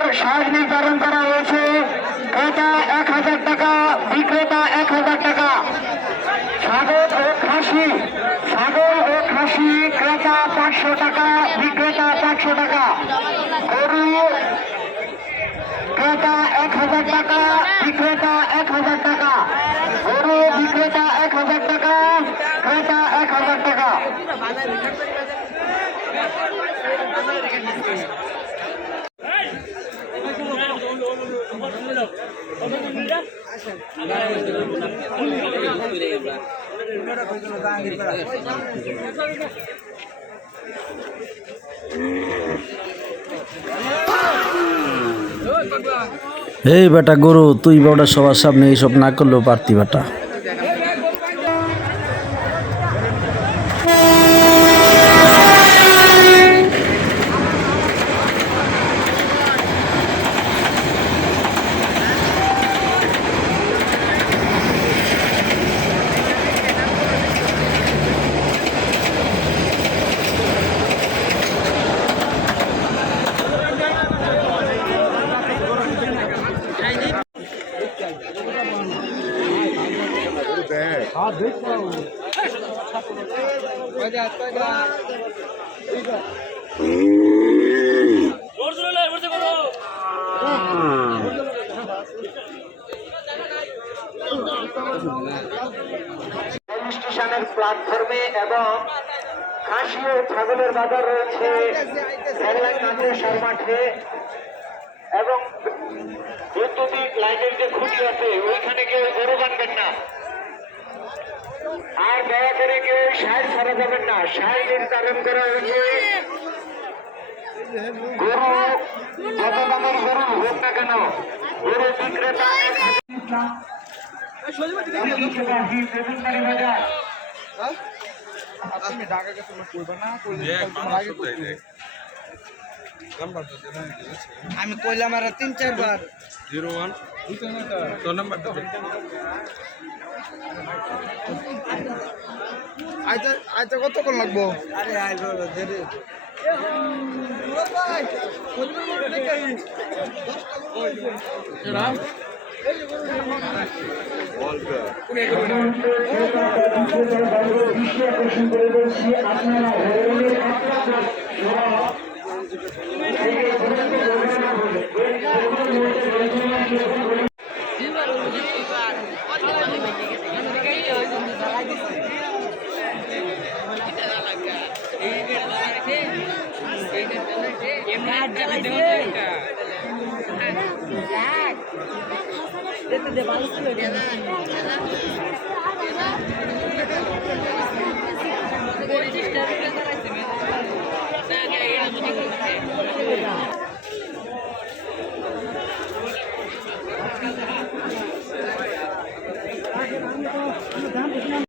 বাজার সাজ নির্ধারণ করা হয়েছে। ক্রেতা 1000 টাকা, বিক্রেতা 1000 টাকা। ছাগল ও খাসি ক্রেতা 500 টাকা, বিক্রেতা 500 টাকা। গরু ক্রেতা 1000 টাকা, বিক্রেতা 1000 টাকা। গরু বিক্রেতা 1000 টাকা, ক্রেতা 1000 টাকা। এই বেটা গরু, তুই বেটা সবার সামনে এইসব না করলেও পারতি বেটা। স্টেশনের প্ল্যাটফর্মে এবং খাসি ও ছাগলের বাজার রয়েছে মাদ্রাসার মাঠে এবং বৈদ্যুতিক লাইনের যে খুঁটি আছে ওইখানে কেউ গরু বানবেন না। আর দয়া করে কেউ সার ছাড়া যাবেন না। সার নির্ধারণ করা হয়েছে। গরু যত দামের গরু হোক না কেন, গরু বিক্রেতা আমি কইলাম আর 3-4 বার 01 তোর নাম্বারটা আইতে কতক্ষণ লাগবো? আরে আইলো দেরি ভালো ছিল